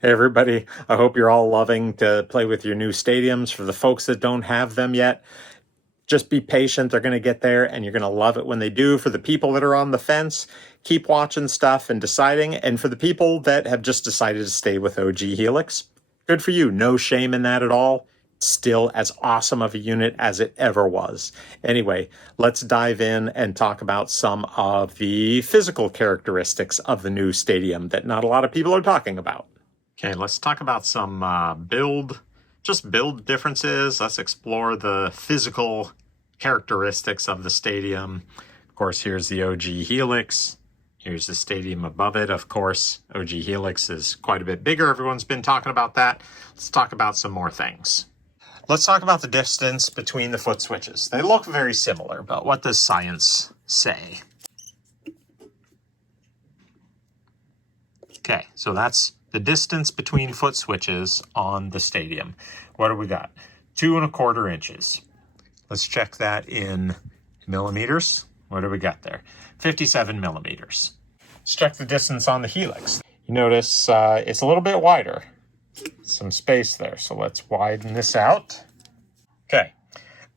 Hey everybody, I hope you're all loving to play with your new stadiums. For the folks that don't have them yet, just be patient. They're going to get there and you're going to love it when they do. For the people that are on the fence, keep watching stuff and deciding. And for the people that have just decided to stay with OG Helix, good for you. No shame in that at all. Still as awesome of a unit as it ever was. Anyway, let's dive in and talk about some of the physical characteristics of the new stadium that not a lot of people are talking about. Okay, let's talk about some build differences. Let's explore the physical characteristics of the stadium. Of course, here's the OG Helix. Here's the stadium above it. Of course, OG Helix is quite a bit bigger. Everyone's been talking about that. Let's talk about some more things. Let's talk about the distance between the foot switches. They look very similar, but what does science say? Okay, so that's the distance between foot switches on the stadium. What do we got? 2¼ inches. Let's check that in millimeters. What do we got there? 57 millimeters. Let's check the distance on the Helix. You notice it's a little bit wider. Some space there, so let's widen this out. Okay,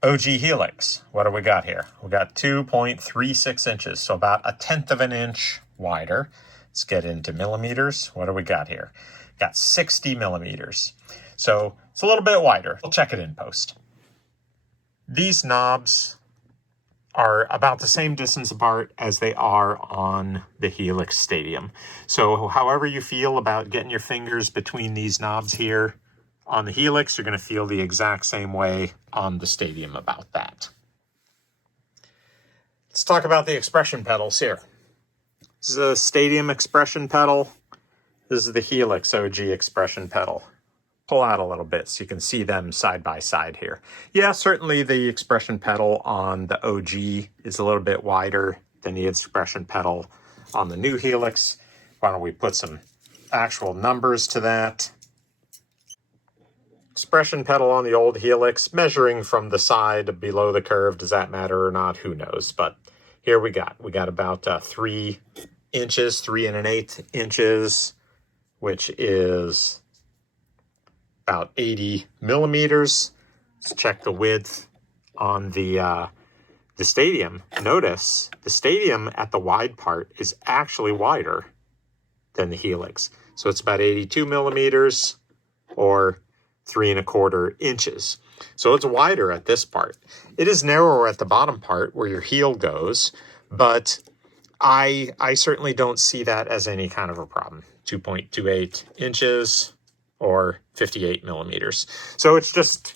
OG Helix. What do we got here? We got 2.36 inches, so about 1/10 of an inch wider. Let's get into millimeters. What do we got here? Got 60 millimeters. So it's a little bit wider. We'll check it in post. These knobs are about the same distance apart as they are on the Helix Stadium. So however you feel about getting your fingers between these knobs here on the Helix, you're going to feel the exact same way on the Stadium about that. Let's talk about the expression pedals here. This is a Stadium expression pedal. This is the Helix OG expression pedal. Pull out a little bit so you can see them side by side here. Yeah, certainly the expression pedal on the OG is a little bit wider than the expression pedal on the new Helix. Why don't we put some actual numbers to that? Expression pedal on the old Helix, measuring from the side below the curve. Does that matter or not? Who knows? But here we got about 3 inches, 3 1/8 inches, which is about 80 millimeters. Let's check the width on the Stadium. Notice the Stadium at the wide part is actually wider than the Helix. So it's about 82 millimeters or 3¼ inches. So it's wider at this part. It is narrower at the bottom part where your heel goes, but I certainly don't see that as any kind of a problem. 2.28 inches or 58 millimeters. So it's just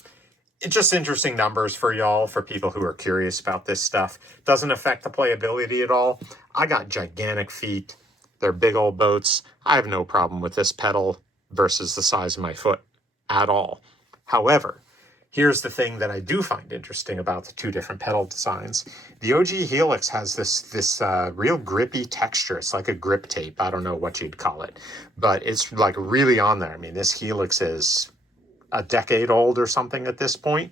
interesting numbers for y'all, for people who are curious about this stuff. Doesn't affect the playability at all. I got gigantic feet. They're big old boats. I have no problem with this pedal versus the size of my foot at all. However, here's the thing that I do find interesting about the two different pedal designs. The OG Helix has this real grippy texture. It's like a grip tape. I don't know what you'd call it, but it's like really on there. I mean, this Helix is a decade old or something at this point.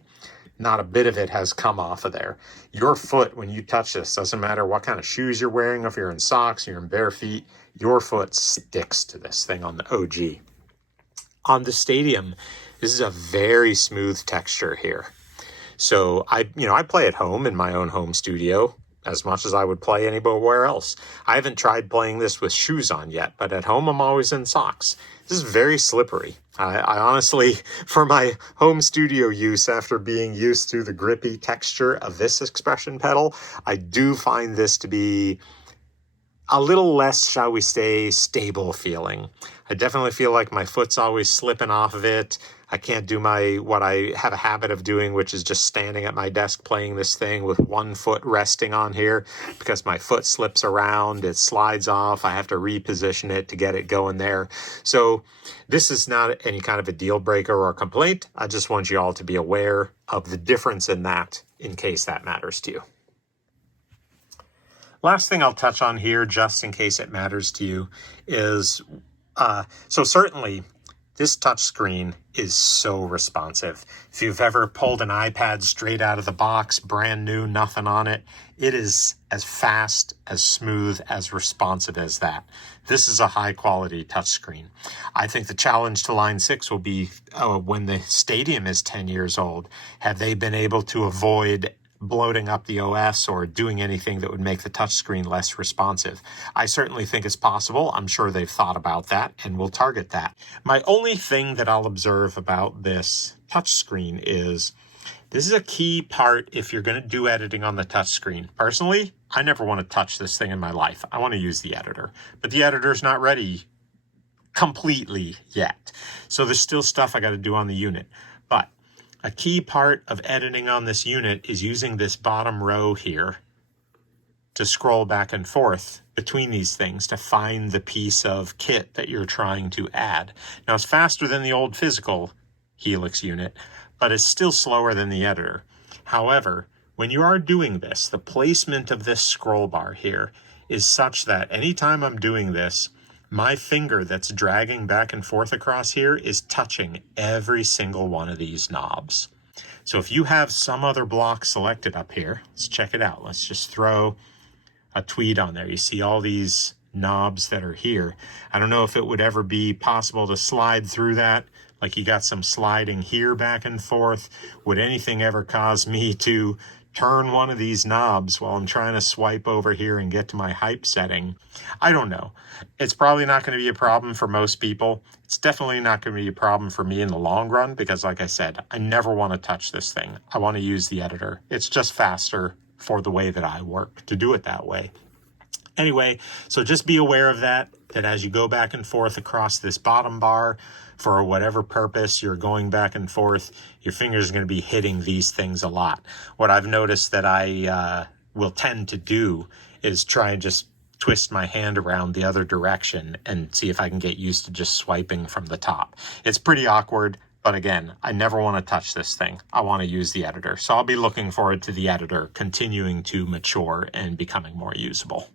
Not a bit of it has come off of there. Your foot, when you touch this, doesn't matter what kind of shoes you're wearing, if you're in socks, you're in bare feet, your foot sticks to this thing on the OG. On the Stadium, this is a very smooth texture here. So I play at home in my own home studio as much as I would play anywhere else. I haven't tried playing this with shoes on yet, but at home I'm always in socks. This is very slippery. I honestly, for my home studio use, after being used to the grippy texture of this expression pedal, I do find this to be a little less, shall we say, stable feeling. I definitely feel like my foot's always slipping off of it. I can't do what I have a habit of doing, which is just standing at my desk playing this thing with one foot resting on here, because my foot slips around, it slides off, I have to reposition it to get it going there. So this is not any kind of a deal breaker or complaint. I just want you all to be aware of the difference in that, in case that matters to you. Last thing I'll touch on here, just in case it matters to you, is so certainly This touchscreen is so responsive. If you've ever pulled an iPad straight out of the box, brand new, nothing on it, it is as fast, as smooth, as responsive as that. This is a high quality touchscreen. I think the challenge to Line 6 will be when the Stadium is 10 years old, have they been able to avoid bloating up the OS or doing anything that would make the touchscreen less responsive? I certainly think it's possible. I'm sure they've thought about that and will target that. My only thing that I'll observe about this touchscreen is this is a key part if you're going to do editing on the touchscreen. Personally, I never want to touch this thing in my life. I want to use the editor, but the editor's not ready completely yet. So there's still stuff I got to do on the unit. But a key part of editing on this unit is using this bottom row here to scroll back and forth between these things to find the piece of kit that you're trying to add. Now, it's faster than the old physical Helix unit, but it's still slower than the editor. However, when you are doing this, the placement of this scroll bar here is such that anytime I'm doing this, my finger that's dragging back and forth across here is touching every single one of these knobs. So if you have some other block selected up here, let's check it out. Let's just throw a tweed on there. You see all these knobs that are here. I don't know if it would ever be possible to slide through that. Like you got some sliding here back and forth. Would anything ever cause me to turn one of these knobs while I'm trying to swipe over here and get to my hype setting? I don't know. It's probably not going to be a problem for most people. It's definitely not going to be a problem for me in the long run because, like I said, I never want to touch this thing. I want to use the editor. It's just faster for the way that I work to do it that way. Anyway, so just be aware of that as you go back and forth across this bottom bar for whatever purpose you're going back and forth, your fingers are going to be hitting these things a lot. What I've noticed that I will tend to do is try and just twist my hand around the other direction and see if I can get used to just swiping from the top. It's pretty awkward, but again, I never want to touch this thing. I want to use the editor. So I'll be looking forward to the editor continuing to mature and becoming more usable.